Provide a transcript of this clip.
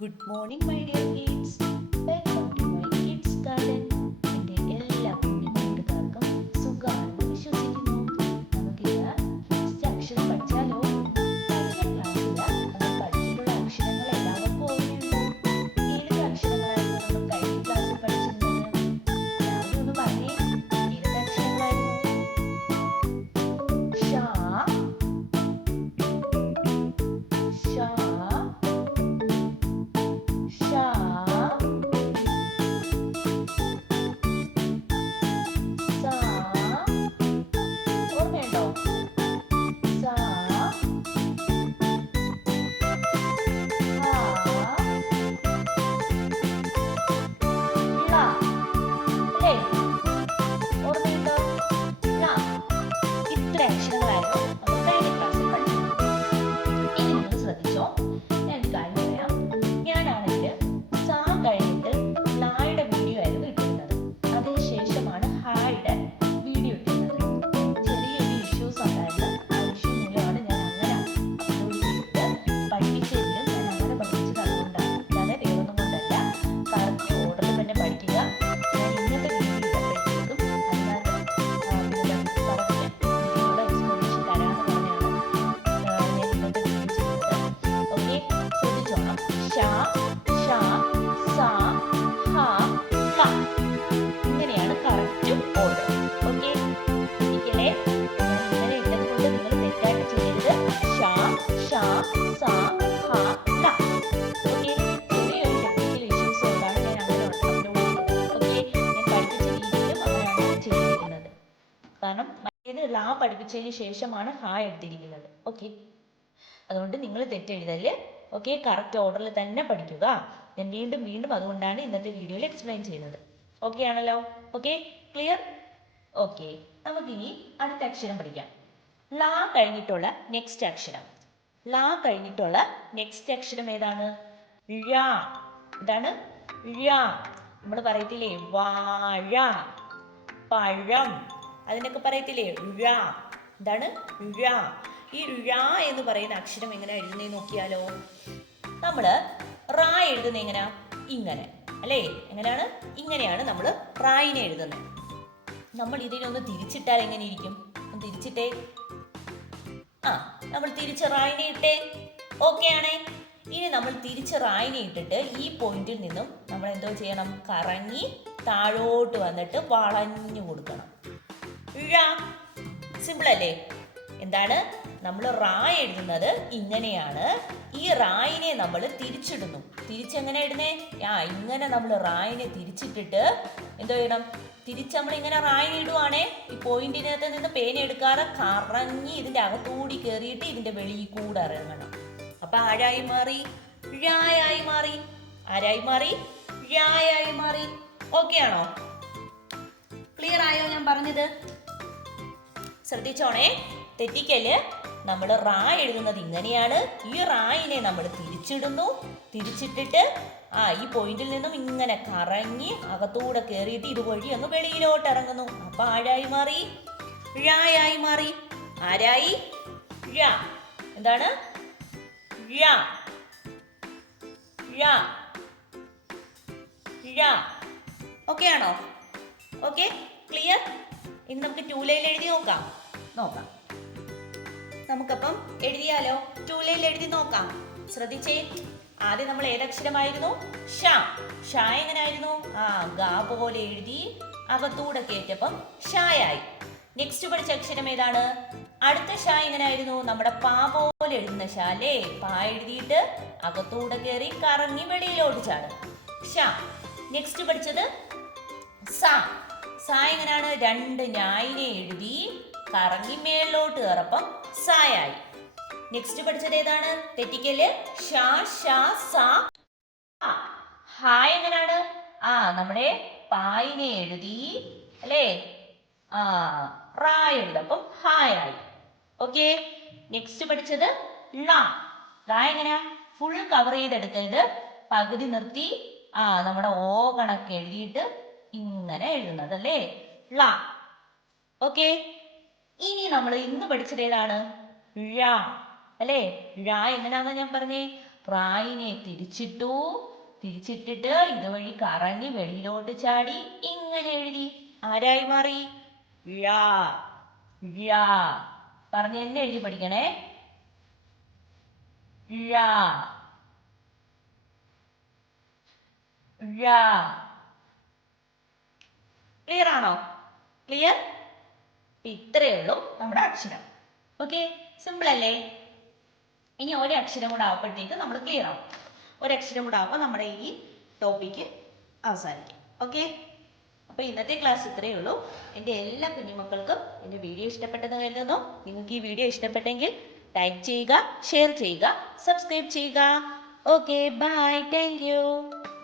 Good morning, my dear kids. Welcome to my kids garden. എൻ്റെ എല്ലാ കുഞ്ഞു കൂട്ടുകാർക്കും സുഖമാണെന്ന് വിശ്വസിക്കുന്നു. നമുക്കിന്ന് ഫസ്റ്റ് അക്ഷരം പഠിച്ചാലോ? കഴിഞ്ഞ ക്ലാസ്സിൽ നമ്മൾ പഠിച്ചിട്ടുള്ള അക്ഷരങ്ങൾ എല്ലാവർക്കും ഓർമ്മയുണ്ടോ? ഏതൊക്കെ അക്ഷരങ്ങളായിരുന്നു നമ്മൾ കഴിഞ്ഞ ക്ലാസ്സിൽ പഠിച്ചിരുന്നത്? എല്ലാവരും ഒന്ന് പറഞ്ഞേ, ഏതൊക്കെ അക്ഷരങ്ങളായിരുന്നു? ഷ, ഷ, ഷ, സ, ഓർമ്മയുണ്ടോ? സ, ഹ, ള, അല്ലേ? ഓർമ്മയുണ്ടോ? ള. ഇത്ര അക്ഷരങ്ങളായിരുന്നു നമ്മൾ കഴിഞ്ഞ ക്ലാസ്സിൽ പഠിച്ചത്. ഇനി നിങ്ങൾ ശ്രദ്ധിച്ചോ, ഞാൻ ഒരു കാര്യം പറയാം. ഞാനാണെങ്കിൽ സ കഴിഞ്ഞിട്ട് ലായുടെ വീഡിയോ ആയിരുന്നു ഇട്ടിരുന്നത്. അതിനുശേഷമാണ് ഹായുടെ വീഡിയോ ഇട്ടിരുന്നത്. ചെറിയൊരു ഇഷ്യൂസ് ഉണ്ടായിരുന്നു. ആ ഇഷ്യൂ മൂലമാണ് ഞാൻ അങ്ങനെ അപ്ലോഡ് ചെയ്തിട്ട് പഠിപ്പിച്ചെങ്കിലും ഞാൻ അങ്ങനെ പഠിപ്പിച്ചത് അതുകൊണ്ടാണ്. അല്ലാതെ വേറൊന്നും കൊണ്ടല്ല. കറക്റ്റ് ഓർഡറിൽ തന്നെ പഠിക്കുക. ഞാൻ ഇന്നത്തെ വീഡിയോ ഇട്ടപ്പോഴത്തേക്കും അതിനകത്ത് ഇതിനുള്ള എക്സ്പ്ലനേഷൻ തരാമെന്ന് പറഞ്ഞാണ് ഞാൻ ഇന്നത്തെ വീഡിയോ ചെയ്തത്. ഓക്കെ, ശ്രദ്ധിച്ചോണം. ഷ, ഷ, സ, ഹ, ള. ഇങ്ങനെയാണ് കറക്റ്റ് ഓർഡർ. ഓക്കെ, ഇരിക്കലേ. ഞാൻ ഇങ്ങനെ ഇട്ടത് കൊണ്ട് നിങ്ങൾ തെറ്റായിട്ട് ചെയ്യരുത്. ഷ, ഷ, സ, ഹ, ള. ഓക്കെ, ചെറിയൊരു ടെക്നിക്കൽ ഇഷ്യൂസ് കൊണ്ടാണ് ഞാൻ അങ്ങനെ അപ്ലോഡ് ചെയ്തത്. ഓക്കെ, ഞാൻ പഠിപ്പിച്ച രീതിയിലും അങ്ങനെയാണ് ചെയ്തിരിക്കുന്നത്. കാരണം മറ്റേത് ലാ പഠിപ്പിച്ചതിന് ശേഷമാണ് ഹാ എടുത്തിരിക്കുന്നത്. ഓക്കെ, അതുകൊണ്ട് നിങ്ങൾ തെറ്റെഴുതല്. ഓക്കെ, കറക്റ്റ് ഓർഡറിൽ തന്നെ പഠിക്കുക. ഞാൻ വീണ്ടും വീണ്ടും അതുകൊണ്ടാണ് ഇന്നത്തെ വീഡിയോയിൽ എക്സ്പ്ലെയിൻ ചെയ്യുന്നത്. ഓക്കെ ആണല്ലോ? Okay, clear? ഓക്കെ, നമുക്കിനി അടുത്ത അക്ഷരം പഠിക്കാം. ലാ കഴിഞ്ഞിട്ടുള്ള നെക്സ്റ്റ് അക്ഷരം. ലാ കഴിഞ്ഞിട്ടുള്ള നെക്സ്റ്റ് അക്ഷരം ഏതാണ്? ഴ. എന്താണ്? ഴ. നമ്മൾ പറയത്തില്ലേ വാഴ, പഴം, അതിനൊക്കെ പറയത്തില്ലേ ഴ. എന്താണ്? ഴ. ഈ ഴ എന്ന് പറയുന്ന അക്ഷരം എങ്ങനെ എഴുതുന്നതെന്ന് നോക്കിയാലോ? നമ്മള് റാ എഴുതുന്ന എങ്ങനെയാ? ഇങ്ങനെ അല്ലേ? എങ്ങനെയാണ്? ഇങ്ങനെയാണ് നമ്മൾ റായിനെ എഴുതുന്നത്. നമ്മൾ ഇതിനൊന്ന് തിരിച്ചിട്ടാൽ എങ്ങനെ ഇരിക്കും? ഒന്ന് തിരിച്ചിട്ടേ. ആ, നമ്മൾ തിരിച്ച് റായിനെ ഇട്ടേ. ഓക്കെ ആണേ? ഇനി നമ്മൾ തിരിച്ച് റായിനെ ഇട്ടിട്ട് ഈ പോയിന്റിൽ നിന്നും നമ്മൾ എന്തോ ചെയ്യണം? കറങ്ങി താഴോട്ട് വന്നിട്ട് വളഞ്ഞു കൊടുക്കണം. സിമ്പിൾ അല്ലേ? എന്താണ്? നമ്മൾ റാ എഴുതുന്നത് ഇങ്ങനെയാണ്. ഈ റായിനെ നമ്മൾ തിരിച്ചിടുന്നു. തിരിച്ചെങ്ങനെ ഇടുന്നേ? ഇങ്ങനെ നമ്മൾ റായിനെ തിരിച്ചിട്ടിട്ട് എന്തോ ചെയ്യണം? തിരിച്ച് നമ്മൾ ഇങ്ങനെ റായിനെ ഇടുവാണേ. ഈ പോയിന്റിനകത്ത് നിന്ന് പേന എടുക്കാതെ കറങ്ങി ഇതിന്റെ അകത്തൂടി കയറിയിട്ട് ഇതിന്റെ വെളിയിൽ കൂടെ ഇറങ്ങണം. അപ്പൊ ആരായി മാറി? ഴായായി മാറി. ആരായി മാറി? ഴായായി മാറി. ഓക്കെ ആണോ? ക്ലിയർ ആയോ ഞാൻ പറഞ്ഞത്? ശ്രദ്ധിച്ചോണേ, തെറ്റിക്കല്. നമ്മൾ റാ എഴുതുന്നത് ഇങ്ങനെയാണ്. ഈ റായിനെ നമ്മൾ തിരിച്ചിടുന്നു. തിരിച്ചിട്ടിട്ട് ഈ പോയിന്റിൽ നിന്നും ഇങ്ങനെ കറങ്ങി അകത്തൂടെ കയറിയിട്ട് ഇതുവഴി ഒന്ന് വെളിയിലോട്ട് ഇറങ്ങുന്നു. അപ്പൊ ആരായി മാറി? ഴായായി മാറി. ആരായി? ഴ. എന്താണ്? ഴ, ഴ, ഴ. ഓക്കെ ആണോ? Okay, clear? ഇനി നമുക്ക് 2 ലൈൻ എഴുതി നോക്കാം. നമുക്കപ്പം എഴുതിയാലോ? 2 ലൈൻ എഴുതി നോക്കാം. ശ്രദ്ധിച്ചേ. ആദ്യം നമ്മൾ ഏതക്ഷരമായിരുന്നു? ഷ. ഷ എങ്ങനായിരുന്നു? ഗ പോലെ എഴുതി അകത്തൂടെ കയറ്റപ്പം ഷായായി. നെക്സ്റ്റ് പഠിച്ച അക്ഷരം ഏതാണ്? അടുത്ത ഷ എങ്ങനായിരുന്നു? നമ്മുടെ പാ പോലെ എഴുതുന്ന ഷ അല്ലേ? പാ എഴുതിയിട്ട് അകത്തൂടെ കയറി കറങ്ങി വെളിയിലോട്ട് ചാടും. ഷ. നെക്സ്റ്റ് പഠിച്ചത് സ. സ എങ്ങനെയാണ്? 2 ഞായിനെ എഴുതി കറങ്ങി മേളിലോട്ട് കയറപ്പം സായായി. നെക്സ്റ്റ് പഠിച്ചത് ഏതാണ്? തെറ്റിക്കല്. ഷ, ഷ, സ. ഹ എങ്ങനെയാണ്? നമ്മുടെ പായിനെ എഴുതി അല്ലേ? റാ എഴുതപ്പം ഹായായി. ഓക്കെ, നെക്സ്റ്റ് പഠിച്ചത് ള. ള എങ്ങനെയാ? ഫുൾ കവർ ചെയ്തെടുക്കരുത്. പകുതി നിർത്തി നമ്മുടെ ഓ കണക്ക് എഴുതിയിട്ട് ഇങ്ങനെ എഴുതുന്നത് അല്ലേ? ള. ഓക്കെ, ഇനി നമ്മൾ ഇന്ന് പഠിച്ചത് ഏതാണ്? ഴ അല്ലേ? ഴ എങ്ങനെയാണെന്ന് ഞാൻ പറഞ്ഞേ. റായിനെ തിരിച്ചിട്ടിട്ട് ഇതുവഴി കറങ്ങി വെളിയിലോട്ട് ചാടി ഇങ്ങനെ എഴുതി. ആരായി മാറി? ഴ. ഴ. പറഞ്ഞ് എന്നെ എഴുതി പഠിക്കണേ. ഴ. ഴ. ക്ലിയർ ആണോ? ക്ലിയർ? ഇത്രയേ ഉള്ളൂ നമ്മുടെ അക്ഷരം. ഓക്കെ, സിമ്പിൾ അല്ലേ? ഇനി ഒരക്ഷരം കൂടെ ആവുമ്പോഴത്തേക്ക് നമ്മൾ ക്ലിയർ ആവും. ഒരക്ഷരം കൂടെ ആവുമ്പോൾ നമ്മുടെ ഈ ടോപ്പിക്ക് അവസാനിക്കും. ഓക്കെ, അപ്പോൾ ഇന്നത്തെ ക്ലാസ് ഇത്രയേ ഉള്ളൂ. എൻ്റെ എല്ലാ കുഞ്ഞുമക്കൾക്കും എൻ്റെ വീഡിയോ ഇഷ്ടപ്പെട്ടെന്ന് കരുതുന്നു. നിങ്ങൾക്ക് ഈ വീഡിയോ ഇഷ്ടപ്പെട്ടെങ്കിൽ ലൈക്ക് ചെയ്യുക, ഷെയർ ചെയ്യുക, സബ്സ്ക്രൈബ് ചെയ്യുക. Okay, bye, thank U.